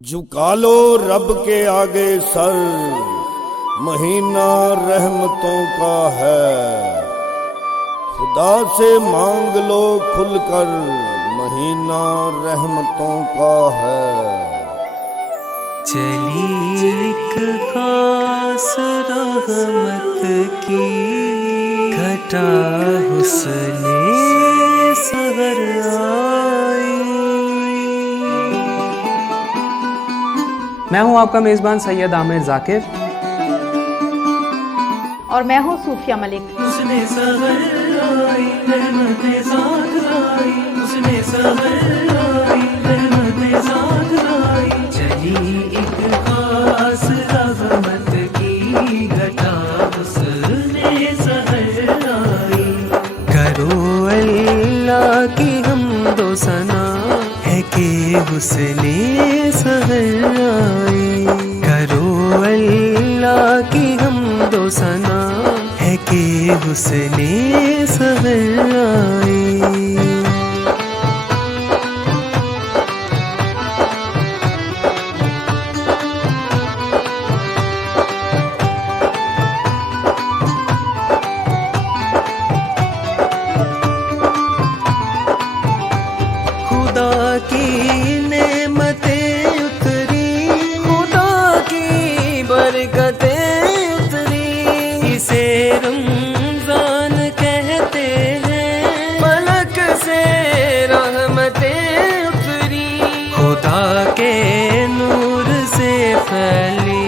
جھکا لو رب کے آگے سر، مہینہ رحمتوں کا ہے، خدا سے مانگ لو کھل کر، مہینہ رحمتوں کا ہے۔ چلی ایک خاص رحمت کی گھٹا حسن سحر آئی۔ میں ہوں آپ کا میزبان سید عامر ذاکر، اور میں ہوں صوفیہ ملک۔ اس نے سحر آئی رحمت ساتھ لائی، اس نے سحر آئی رحمت ساتھ لائی، چلی ایک خاص رحمت کی گھٹا حسن سحر آئی۔ کرو اللہ کی حمد و ثنا ہے کہ حسن سحر آئی، کرو اللہ کی حمد و ثنا ہے کہ حسن سحر آئی۔ خدا کی نعمتیں اتری، خدا کی برکتیں اتری، اسے رمضان کہتے ہیں، ملک سے رحمتیں اتری، خدا کے نور سے پھیلی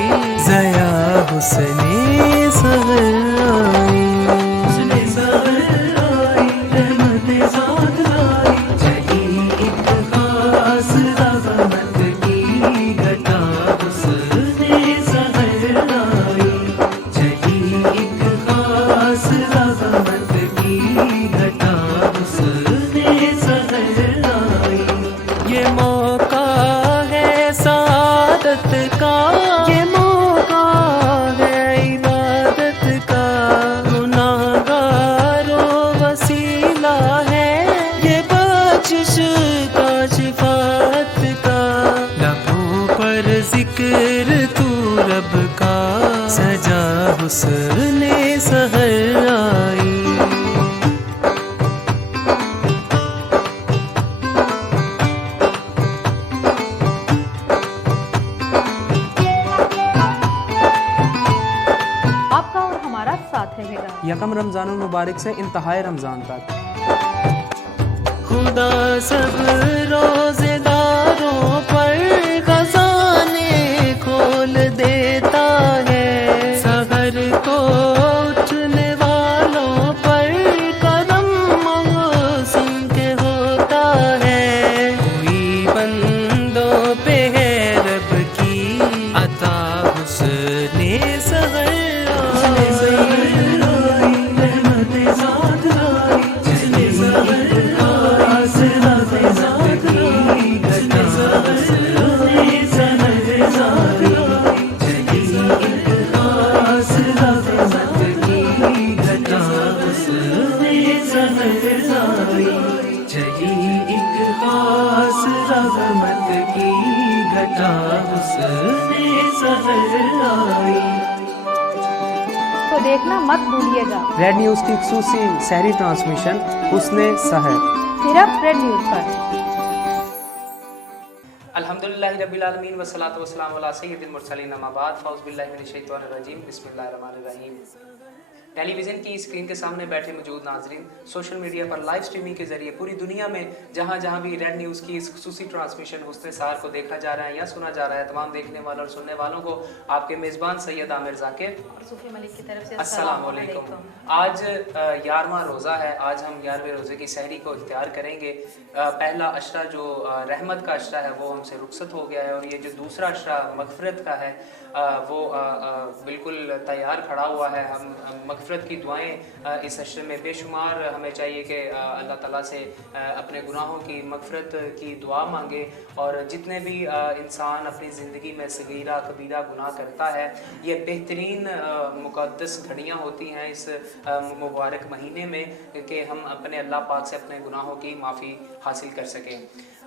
ضیا حسن سحر آئی، حسن سحر آئی رحمت ساتھ لائی، چلی ایک خاص رحمت کی گھٹا حسن سحر آئی، چلی ایک خاص رحمت کی گھٹا حسن سحر آئی۔ یہ موقع ہے سعادت کا، یہ موقع ہے عبادت کا، گناہگاروں وسیلہ ہے یہ بخشش کا، شفاعت کا، لبوں پر ذکر تو رب کا، سجا حسن سحر آئی۔ آپ کا اور ہمارا ساتھ رہے گا۔ یکم رمضان المبارک سے انتہائی رمضان تک خدا سب روزے داروں پر خزانے کھول دیتا ہے، سحر کو اٹھنے والوں پر کرم موسم کے ہوتا ہے، کوئی بندوں پہ ہے رب کی عطا حسن سحر آئی، رحمت ساتھ لائی، چلی سحر خاص رحمت کی گھٹا حسن سحر آئی، چلی ایک خاص رحمت کی گھٹا حسن سحر آئی، چلی ایک خاص رحمت کی گھٹا حسن سحر آئی۔ تو دیکھنا مت بھولیے گا، ریڈ نیوز کی خصوصی سحری ٹرانسمیشن حسن سحر، صرف ریڈ نیوز پر۔ الحمدللہ رب العالمین والصلاۃ والسلام علی سید المرسلین، اما بعد، فاعوذ باللہ من الشیطان الرجیم، بسم اللہ الرحمن الرحیم۔ ٹیلی ویژن کی اسکرین کے سامنے بیٹھے موجود ناظرین، سوشل میڈیا پر لائیو سٹریمنگ کے ذریعے پوری دنیا میں جہاں جہاں بھی ریڈ نیوز کی اس خصوصی ٹرانسمیشن حسن سحر کو دیکھا جا رہا ہے یا سنا جا رہا ہے، تمام دیکھنے والوں اور سننے والوں کو آپ کے میزبان سید عامر ذاکر اور صوفیہ ملک کی طرف سے السلام علیکم۔ آج 11واں روزہ ہے، آج ہم 11ویں روزے کی سحری کو اختیار کریں گے۔ پہلا عشرہ جو رحمت کا عشرہ ہے وہ ہم سے رخصت ہو گیا ہے، اور یہ جو دوسرا عشرہ مغفرت کا ہے وہ بالکل تیار کھڑا ہوا ہے۔ ہم مغفرت کی دعائیں اس عشرے میں بے شمار ہمیں چاہیے کہ اللہ تعالیٰ سے اپنے گناہوں کی مغفرت کی دعا مانگے، اور جتنے بھی انسان اپنی زندگی میں صغیرہ کبیرہ گناہ کرتا ہے، یہ بہترین مقدس گھڑیاں ہوتی ہیں اس مبارک مہینے میں کہ ہم اپنے اللہ پاک سے اپنے گناہوں کی معافی حاصل کر سکیں۔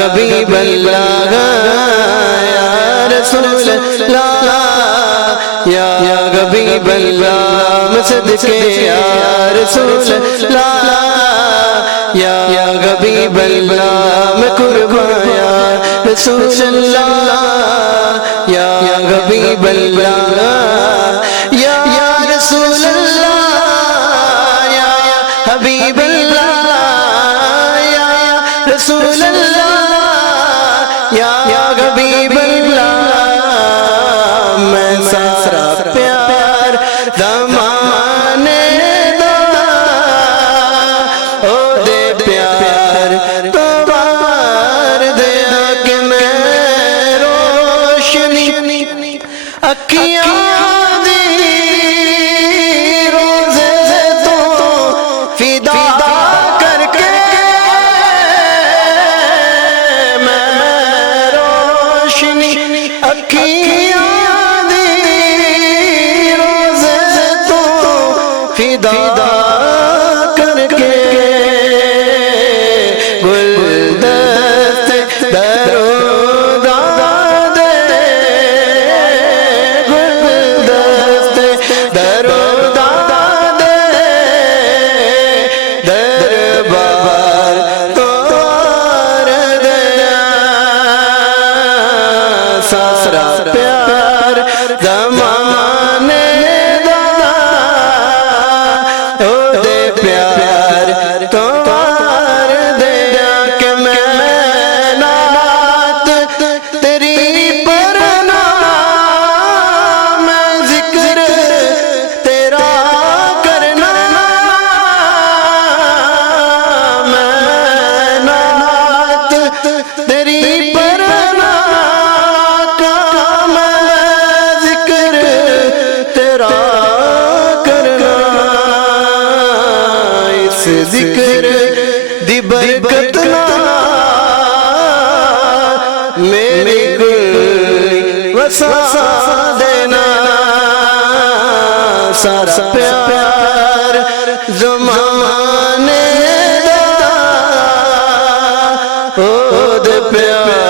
حبیب اللہ یا رسول اللہ یا حبیب اللہ میں صدقے یا رسول اللہ یا حبیب اللہ میں قربان یا رسول اللہ یا حبیب اللہ یا رسول اللہ یا حبیب اللہ یا رسول اللہ یا حبیب اللہ میں سارا پیار زمانے دا او دے پیار توار دیا کہ میں روشنی اکھیاں دی روزے سے تو فدا کر کے میں روشنی اکھیاں دی روزے سے تو فدا کر کے گلدست درود دے گلدست درود دے دربار توار دیا سارا پیار زمانے دا او دے پیار توار دیا کہ میں نعت تیری پڑھنا میں ذکر تیرا کرنا میں نعت تیری پڑھنا کا میں ذکر تیرا کرنا اس ذکر دی برکت نال میری گل وسا دینا سارا پیار زمانے دا او دے پیار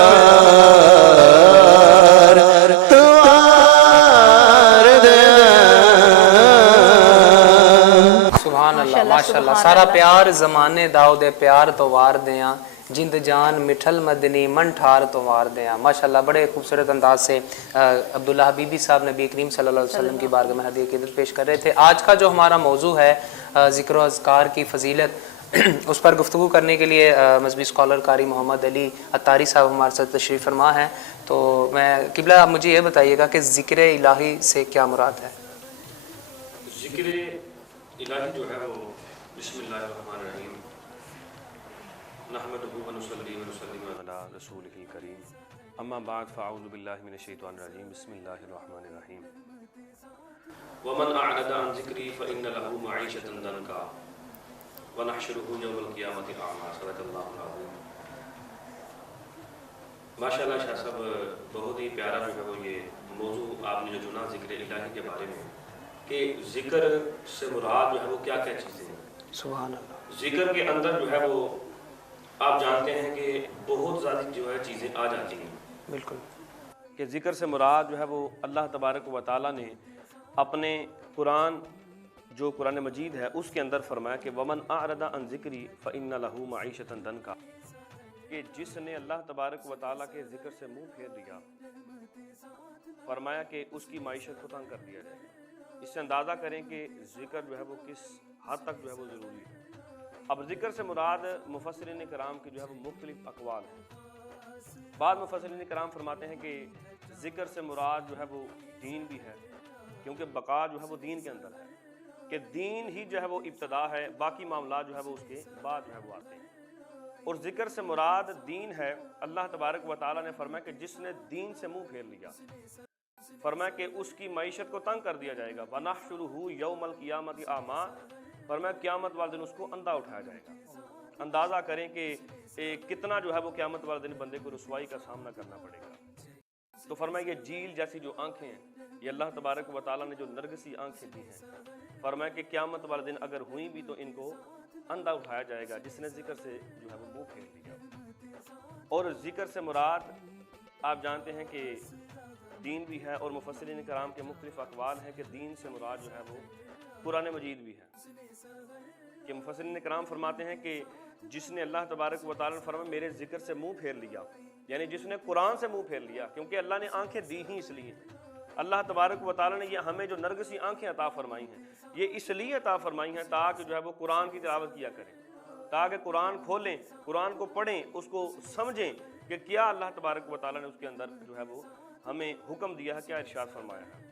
توار دیا سبحان اللہ ماشاءاللہ سارا پیار زمانے داؤ دے پیار تو وار دیاں جند جان مٹھل مدنی من ٹھار تو وار دیاں ماشاءاللہ بڑے خوبصورت انداز سے عبداللہ حبیبی صاحب نبی کریم صلی اللہ علیہ وسلم کی بارگاہ میں ہدیہ عقیدت پیش کر رہے تھے. آج کا جو ہمارا موضوع ہے ذکر و اذکار کی فضیلت اس پر گفتگو کرنے کے لیے مذہبی اسکالر قاری محمد علی عطاری صاحب ہمارے ساتھ تشریف فرما ہیں. تو میں قبلہ آپ مجھے یہ بتائیے گا کہ ذکر الہی سے کیا مراد ہے؟ ذکر الہی جو ہے وہ بسم اللہ الرحمن الرحیم نحمدہ ونصلی ونسلم علی رسولہ الکریم اما بعد فاعوذ باللہ من الشیطان الرجیم بسم اللہ الرحمن الرحیم ومن اعرض عن ذکری فإن له معیشۃ ضنکا ونحشرہ یوم القیامۃ اعمی. صدق اللہ العظیم. ماشاءاللہ شاہ صاحب بہت ہی پیارا جو ہے وہ یہ موضوع آپ نے جو چنا ذکر الہی کے بارے میں کہ ذکر سے مراد جو ہے وہ کیا کیا چیزیں ہیں. سبحان اللہ. ذکر کے اندر جو ہے وہ آپ جانتے ہیں کہ بہت زیادہ جو ہے چیزیں آ جاتی ہیں. بالکل کہ ذکر سے مراد جو ہے وہ اللہ تبارک و تعالیٰ نے اپنے قرآن جو قرآن مجید ہے اس کے اندر فرمایا کہ ومن اعرض عن ذکری فإن له معیشۃ ضنکا کہ جس نے اللہ تبارک و تعالیٰ کے ذکر سے منہ پھیر لیا فرمایا کہ اس کی معیشت کو تنگ کر دیا جائے. اس سے اندازہ کریں کہ ذکر جو ہے وہ کس حد تک جو ہے وہ ضروری ہے. اب ذکر سے مراد مفسرین کرام کی جو ہے وہ مختلف اقوال ہیں. بعض مفسرین کرام فرماتے ہیں کہ ذکر سے مراد جو ہے وہ دین بھی ہے کیونکہ بقا جو ہے وہ دین کے اندر ہے کہ دین ہی جو ہے وہ ابتدا ہے باقی معاملات جو ہے وہ اس کے بعد جو ہے وہ آتے ہیں. اور ذکر سے مراد دین ہے. اللہ تبارک و تعالیٰ نے فرمایا کہ جس نے دین سے منہ پھیر لیا فرمایا کہ اس کی معیشت کو تنگ کر دیا جائے گا. وَنَحْشُرُهُ يَوْمَ الْقِيَامَةِ أَعْمَىٰ فرمایا قیامت والے دن اس کو اندھا اٹھایا جائے گا. اندازہ کریں کہ کتنا جو ہے وہ قیامت والے دن بندے کو رسوائی کا سامنا کرنا پڑے گا. تو فرمایا یہ جھیل جیسی جو آنکھیں ہیں یہ اللہ تبارک و تعالیٰ نے جو نرگسی آنکھیں دی ہیں فرمایا کہ قیامت والے دن اگر ہوئی بھی تو ان کو اندھا اٹھایا جائے گا جس نے ذکر سے جو ہے وہ منہ پھیر لیا. اور ذکر سے مراد آپ جانتے ہیں کہ دین بھی ہے، اور مفسرین کرام کے مختلف اقوال ہیں کہ دین سے مراد جو ہے وہ قرآن مجید بھی ہے، کہ مفسرین کرام فرماتے ہیں کہ جس نے اللہ تبارک و تعالیٰ نے فرمایا میرے ذکر سے منہ پھیر لیا، یعنی جس نے قرآن سے منہ پھیر لیا، کیونکہ اللہ نے آنکھیں دی ہی اس لیے، اللہ تبارک و تعالیٰ نے یہ ہمیں جو نرگسی آنکھیں عطا فرمائی ہیں یہ اس لیے عطا فرمائی ہیں تاکہ جو ہے وہ قرآن کی تلاوت کیا کریں، تاکہ قرآن کھولیں، قرآن کو پڑھیں، اس کو سمجھیں کہ کیا اللہ تبارک و تعالیٰ نے اس کے اندر جو ہے وہ ہمیں حکم دیا ہے، کیا ارشاد فرمایا ہے۔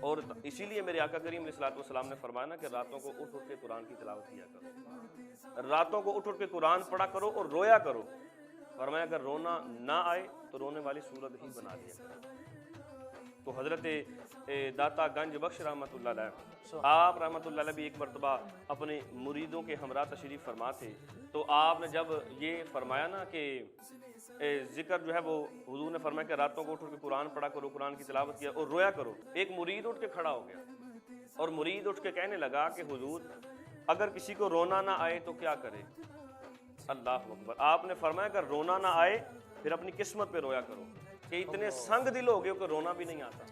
اور اسی لیے میرے آقا کریم علیہ الصلوۃ والسلام نے فرمایا نا کہ راتوں کو اٹھ کے قرآن کی تلاوت کیا کرو، راتوں کو اٹھ کے قرآن پڑھا کرو اور رویا کرو، فرمایا اگر رونا نہ آئے تو رونے والی صورت ہی بنا لیا کرو۔ تو حضرت داتا گنج بخش رحمۃ اللہ علیہ، آپ رحمۃ اللہ علیہ بھی ایک مرتبہ اپنے مریدوں کے ہمراہ تشریف فرما تھے، تو آپ نے جب یہ فرمایا نا کہ ذکر جو ہے وہ حضور نے فرمایا کہ راتوں کو اٹھ کے قرآن پڑھا کرو، قرآن کی تلاوت کیا اور رویا کرو، ایک مرید اٹھ کے کھڑا ہو گیا اور مرید اٹھ کے کہنے لگا کہ حضور اگر کسی کو رونا نہ آئے تو کیا کرے؟ اللہ اکبر۔ آپ نے فرمایا اگر رونا نہ آئے پھر اپنی قسمت پہ رویا کرو، کہ اتنے سنگ دل ہو گئے کہ رونا بھی نہیں آتا۔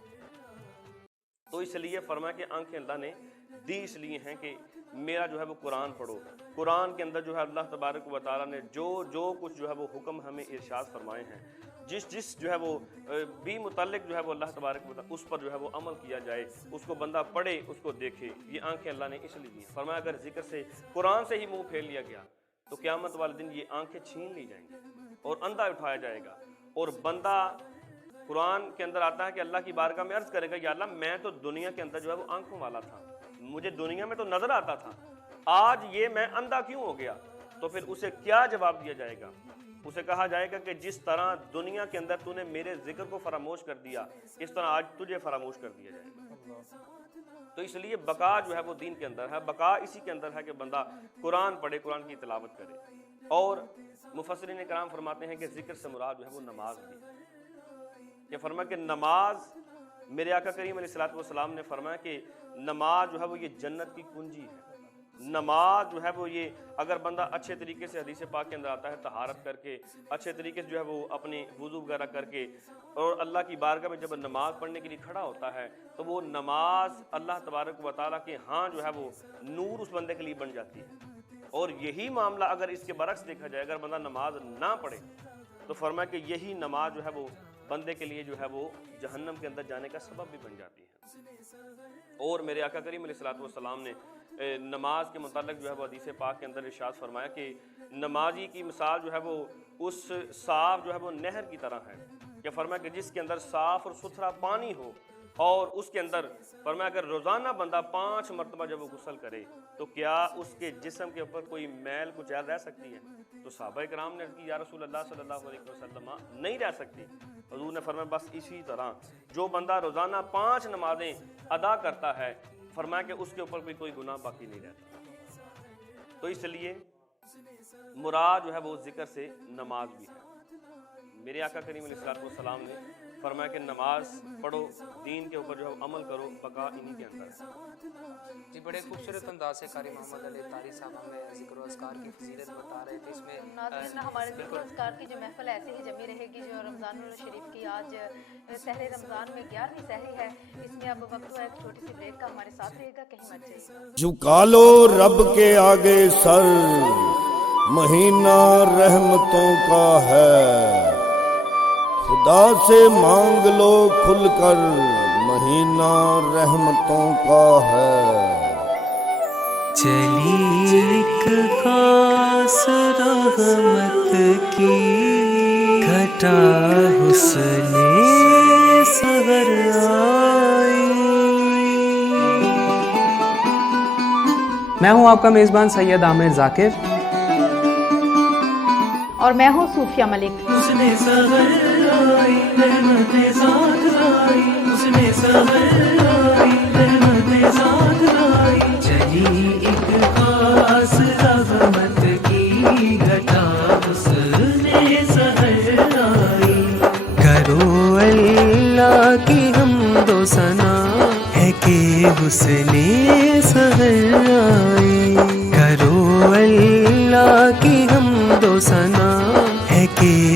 تو اس لیے فرمایا کہ آنکھیں اللہ نے دی اس لیے ہیں کہ میرا جو ہے وہ قرآن پڑھو، قرآن کے اندر جو ہے اللہ تبارک و تعالیٰ نے جو کچھ جو ہے وہ حکم ہمیں ارشاد فرمائے ہیں، جس جو ہے وہ بھی متعلق جو ہے وہ اللہ تبارک و تعالیٰ اس پر جو ہے وہ عمل کیا جائے، اس کو بندہ پڑھے، اس کو دیکھے، یہ آنکھیں اللہ نے اس لیے دی ہیں۔ فرمایا اگر ذکر سے قرآن سے ہی منہ پھیر لیا گیا تو قیامت والے دن یہ آنکھیں چھین لی جائیں گی اور اندھا اٹھایا جائے گا، اور بندہ قرآن کے اندر آتا ہے کہ اللہ کی بارگاہ میں عرض کرے گا یا اللہ میں تو دنیا کے اندر جو ہے وہ آنکھوں والا تھا، مجھے دنیا میں تو نظر آتا تھا، آج یہ میں اندھا کیوں ہو گیا؟ تو پھر اسے کیا جواب دیا جائے گا؟ اسے کہا جائے گا کہ جس طرح دنیا کے اندر تو نے میرے ذکر کو فراموش کر دیا، اس طرح آج تجھے فراموش کر دیا جائے گا۔ تو اس لیے بقا جو ہے وہ دین کے اندر ہے، بقا اسی کے اندر ہے کہ بندہ قرآن پڑھے، قرآن کی تلاوت کرے۔ اور مفسرین کرام فرماتے ہیں کہ ذکر سے مراد جو ہے وہ نماز بھی ہے، کہ فرمایا کہ نماز، میرے آقا کریم علیہ الصلوۃ والسلام نے فرمایا کہ نماز جو ہے وہ یہ جنت کی کنجی ہے۔ نماز جو ہے وہ یہ اگر بندہ اچھے طریقے سے حدیث پاک کے اندر آتا ہے طہارت کر کے، اچھے طریقے سے جو ہے وہ اپنی وضو وغیرہ کر کے اور اللہ کی بارگاہ میں جب نماز پڑھنے کے لیے کھڑا ہوتا ہے تو وہ نماز اللہ تبارک و تعالیٰ کے ہاں جو ہے وہ نور اس بندے کے لیے بن جاتی ہے۔ اور یہی معاملہ اگر اس کے برعکس دیکھا جائے، اگر بندہ نماز نہ پڑھے تو فرمایا کہ یہی نماز جو ہے وہ بندے کے لیے جو ہے وہ جہنم کے اندر جانے کا سبب بھی بن جاتی ہے۔ اور میرے آقا کریم علیہ الصلوۃ والسلام نے نماز کے متعلق جو ہے وہ حدیث پاک کے اندر ارشاد فرمایا کہ نمازی کی مثال جو ہے وہ اس صاف جو ہے وہ نہر کی طرح ہے، کہ فرمایا کہ جس کے اندر صاف اور ستھرا پانی ہو، اور اس کے اندر فرمایا اگر روزانہ بندہ 5 مرتبہ جب وہ غسل کرے تو کیا اس کے جسم کے اوپر کوئی میل کچیل رہ سکتی ہے؟ تو صحابہ کرام نے کی یا رسول اللہ صلی اللہ علیہ وسلم نہیں رہ سکتی۔ حضور نے فرمایا بس اسی طرح جو بندہ روزانہ 5 نمازیں ادا کرتا ہے، فرمایا کہ اس کے اوپر بھی کوئی گناہ باقی نہیں رہتا۔ تو اس لیے مراد جو ہے وہ ذکر سے نماز بھی ہے۔ میرے آقا کریم علیہ الصلوۃ والسلام نے فرمایا کہ نماز پڑھو، دین کے اوپر جو ہے عمل کرو، بقا انہی کے اندر ہے۔ جی بڑے خوبصورت انداز سے قاری محمد علی طاری صاحب ہمیں ذکر و اذکار کی فضیلت بتا رہے تھے۔ اس میں ناظرین ہمارے ذکر و اذکار کی جو محفل ایسے ہی جمی رہے گی، جو رمضان الشریف کی آج سحر رمضان میں 11ویں سحری ہے، اس میں اب وقت ہوا ایک چھوٹی سی بریک کا، ہمارے ساتھ رہے گا، کہیں مت جائیے۔ جھکا لو رب کے آگے سر، مہینہ رحمتوں کا ہے، خدا سے مانگ لو کھل کر، مہینہ رحمتوں کا ہے۔ چلی ایک خاص رحمت کی گھٹا حسن سحر آئی۔ میں ہوں آپ کا میزبان سید عامر ذاکر، اور میں ہوں صوفیہ ملک۔ اس نے سحر آئی، رحمت ذات آئی، اس نے سحر آئی، رحمت ذات آئی۔ چلی ایک خاص رحمت کی گھٹا حسن سحر آئی۔ کرو اللہ کی حمد و ثنا ہے کہ حسن سحر آئی۔ کرو اللہ کی حمد و ثنا ہے کہ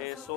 100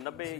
90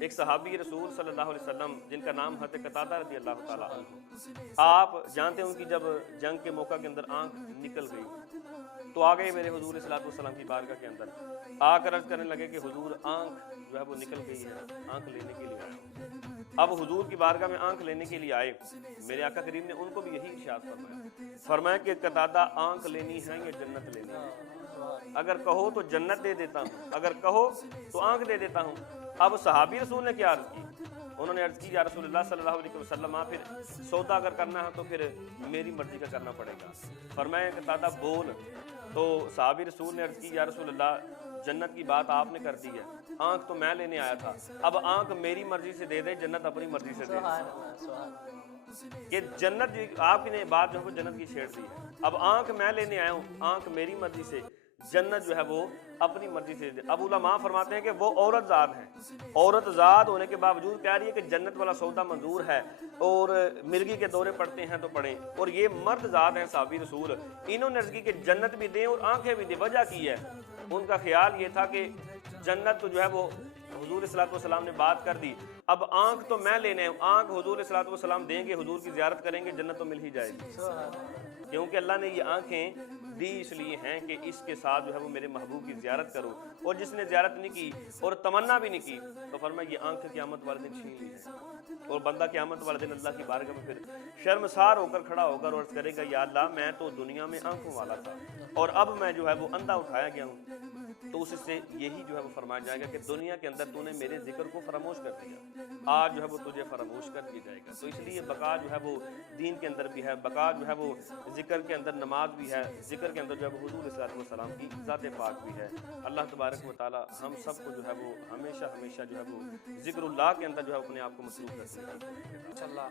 ایک صحابی رسول صلی اللہ علیہ وسلم جن کا نام حضرت قتادہ رضی اللہ تعالیٰ عنہ، آپ جانتے ہیں ان کی جب جنگ کے موقع کے اندر آنکھ نکل گئی تو آ گئے میرے حضور صلی اللہ علیہ وسلم کی بارگاہ کے اندر، آ کر عرض کرنے لگے کہ حضور آنکھ جو ہے وہ نکل گئی ہے، آنکھ لینے کے لیے آیا۔ اب حضور کی بارگاہ میں آنکھ لینے کے لیے آئے، میرے آقا کریم نے ان کو بھی یہی ارشاد فرمایا کہ قتادہ آنکھ لینی ہے یا جنت لینی ہے؟ اگر کہو تو جنت دے دیتا ہوں، اگر کہو تو آنکھ دے دیتا ہوں۔ اب صحابی رسول نے کیا عرض کی؟ انہوں نے عرض کی یا رسول اللہ صلی اللہ علیہ وسلم پھر سودا اگر کرنا ہے تو پھر میری مرضی کا کرنا پڑے گا۔ فرمایا قتادہ بول، تو صحابی رسول نے عرض کی یا رسول اللہ جنت کی بات آپ نے کر دی ہے، آنکھ تو میں لینے آیا تھا، اب آنکھ میری مرضی سے دے دے، جنت اپنی مرضی سے دے دے۔ کہ جنت آپ نے بات جو ہے وہ جنت کی چھیڑ دی ہے، اب آنکھ میں لینے آیا ہوں، آنکھ میری مرضی سے، جنت جو ہے وہ اپنی مرضی سے دے۔ اب علماء فرماتے ہیں کہ وہ عورت ذات ہیں، عورت ذات ہونے کے باوجود کہہ رہی ہے کہ جنت والا سودا منظور ہے اور مرغی کے دورے پڑتے ہیں تو پڑھیں، اور یہ مرد ذات ہیں صحابی رسول، انہوں نے عرض کی کہ جنت بھی دیں اور آنکھیں بھی دیں۔ وجہ کی ہے؟ ان کا خیال یہ تھا کہ جنت تو جو ہے وہ حضور صلی اللہ علیہ وسلم نے بات کر دی، اب آنکھ تو میں لینے ہوں، آنکھ حضور صلی اللہ علیہ وسلم دیں گے، حضور کی زیارت کریں گے، جنت تو مل ہی جائے گی، کیونکہ اللہ نے یہ آنکھیں دی اس لیے ہیں کہ اس کے ساتھ جو ہے وہ میرے محبوب کی زیارت کرو، اور جس نے زیارت نہیں کی اور تمنا بھی نہیں کی تو فرمایا یہ آنکھ قیامت والے دن چھین لی ہے، اور بندہ قیامت والے دن اللہ کی بارگاہ میں پھر شرمسار ہو کر کھڑا ہوگا اور عرض کرے گا یا اللہ میں تو دنیا میں آنکھوں والا تھا اور اب میں جو ہے وہ اندھا اٹھایا گیا ہوں، تو اس سے یہی جو ہے وہ فرمایا جائے گا کہ دنیا کے اندر تو نے میرے ذکر کو فراموش کر دیا، آج جو ہے وہ تجھے فراموش کر دیا جائے گا۔ تو اس لیے بقا جو ہے وہ دین کے اندر بھی ہے، بقا جو ہے وہ ذکر کے اندر نماز بھی ہے، ذکر کے اندر جو ہے وہ حضور صلی اللہ علیہ وسلم کی ذات پاک بھی ہے۔ اللہ تبارک و تعالی ہم سب کو جو ہے وہ ہمیشہ جو ہے وہ ذکر اللہ کے اندر جو ہے اپنے آپ کو مصروف رکھیں۔ انشاءاللہ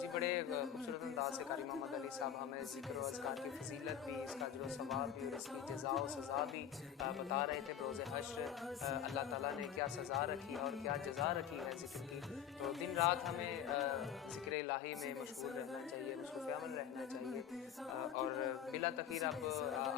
جی بڑے خوبصورت انداز سے قاری محمد علی صاحب ہمیں ذکر و اذکار کی فضیلت بھی، اس کا اجر و ثواب بھی اور اس کی جزا و سزا بھی بتا رہے تھے۔ بروز حشر اللہ تعالیٰ نے کیا سزا رکھی اور کیا جزا رکھی ہے ذکر کی، تو دن رات ہمیں ذکر الہی میں مشغول رہنا چاہیے، مصروف عمل رہنا چاہیے، اور بلا تاخیر اب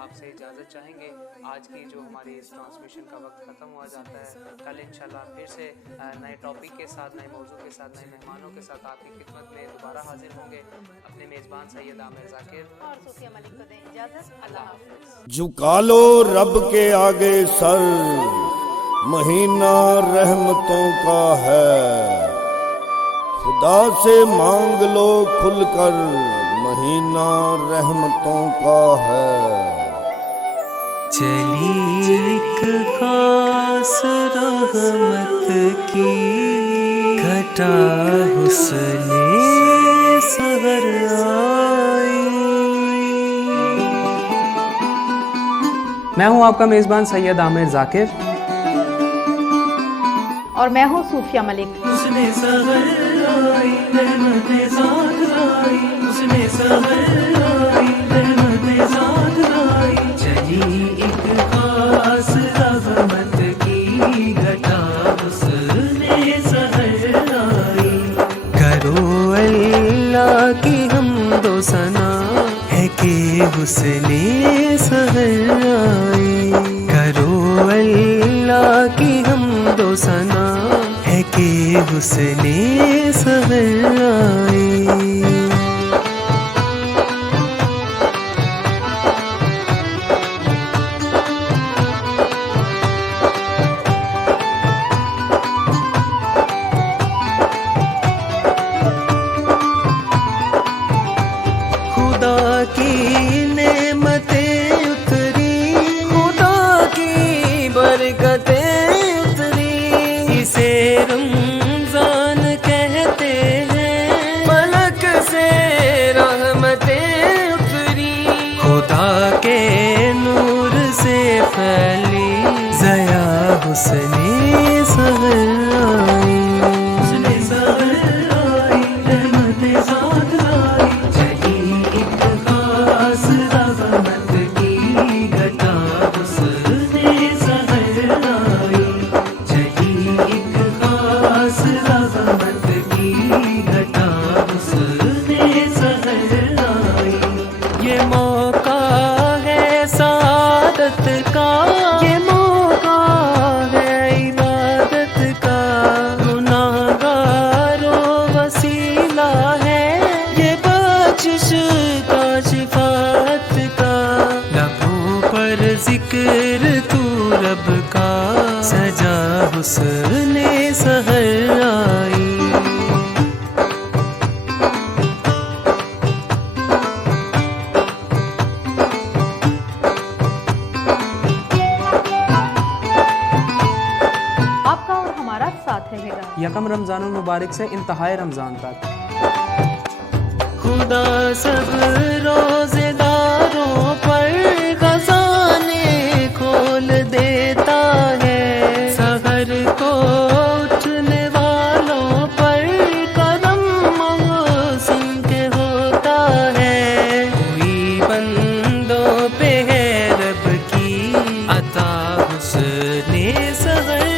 آپ سے اجازت چاہیں گے۔ آج کی جو ہماری اس ٹرانسمیشن کا وقت ختم ہوا جاتا ہے، کل انشاءاللہ پھر سے نئے ٹاپک کے ساتھ، نئے موضوع کے ساتھ، نئے مہمانوں کے ساتھ آپ کی خدمت میں دوبارہ حاضر ہوں گے۔ اپنے میزبان سید عامر ذاکر اور صوفیہ ملک کو دیں اجازت، اللہ حافظ۔ جھکا لو رب کے آگے سر، مہینہ رحمتوں کا ہے، خدا سے مانگ لو کھل کر، مہینہ رحمتوں کا ہے۔ چلی ایک خاص رحمت کی گھٹا حسن سحر آئی۔ میں ہوں آپ کا میزبان سید عامر ذاکر، اور میں ہوں صوفیہ ملک۔ اس نے سحر آئی رحمت ذات آئی، اس نے سحر آئی رحمت ذات آئی، چلی ایک خاص رحمت کی گھٹا حسن سحر آئی۔ کرو اللہ کی حمد و ثنا ہے کہ حسن سحر آئی، کرو اللہ کی حمد و ثنا ہے کہ حسن سحر آئی۔ خدا کی نعمتیں اتری، خدا کی برکتیں اتری، اسے رمضان کہتے ہیں، ملک سے رحمتیں اتری، خدا کے نور سے پھیلی ضیا حسن سحر آئی، حسن سحر آئی رحمت ذات آئی، چلی ایک خاص رحمت کی گھٹا حسن سحر آئی، چلی ایک خاص رحمت کی گھٹا حسن سحر آئی۔ یہ موقع ہے سعادت کا، یہ موقع ہے عبادت ذکر تو رب کا سجا حسن سحر آئی آپ کا اور ہمارا ساتھ رہے گا یکم رمضان المبارک سے انتہائی رمضان تک خدا سب روزے داروں پر خزانے کھول دیتا ہے سحر کو اٹھنے والوں پر کرم محسن کے ہوتا ہے کوئی بندوں پہ ہے رب کی عطا حسن سحر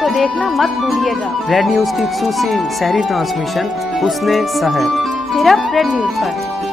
تو دیکھنا مت بھولیے گا ریڈ نیوز کی خصوصی سحری ٹرانسمیشن حسن سحر صرف ریڈ نیوز پر